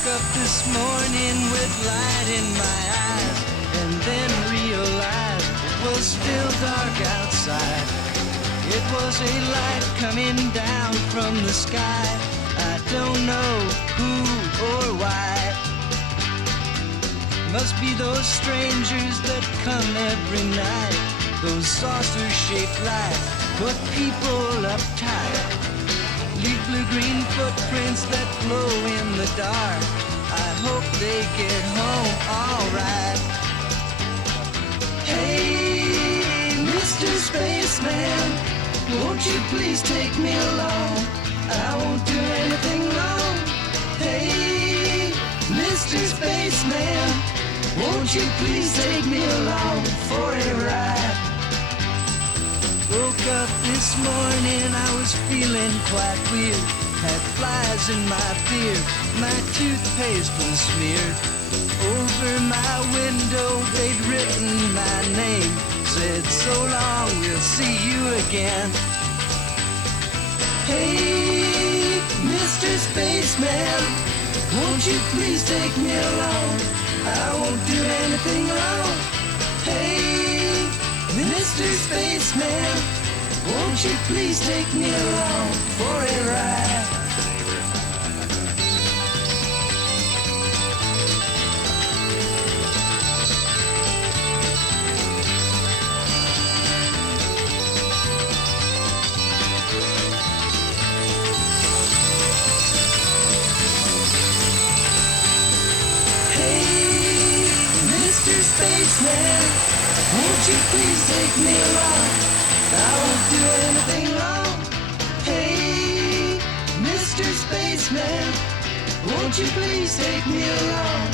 Woke up this morning with light in my eyes, and then realized it was still dark outside. It was a light coming down from the sky. I don't know who or why. Must be those strangers that come every night. Those saucer-shaped lights put people uptight. Leave blue-green footprints that glow in the dark. I hope they get home alright. Hey, Mr. Spaceman, won't you please take me along? I won't do anything wrong. Hey, Mr. Spaceman, won't you please take me along for a ride? Woke up this morning, I was feeling quite weird. Had flies in my beard, my toothpaste was smeared. Over my window they'd written my name, said so long, we'll see you again. Hey, Mr. Spaceman, won't you please take me along? I won't do anything wrong. Hey, Mr. Spaceman, won't you please take me along for a ride? Hey, Mr. Spaceman, won't you please take me along? I won't do anything wrong. Hey, Mr. Spaceman, won't you please take me along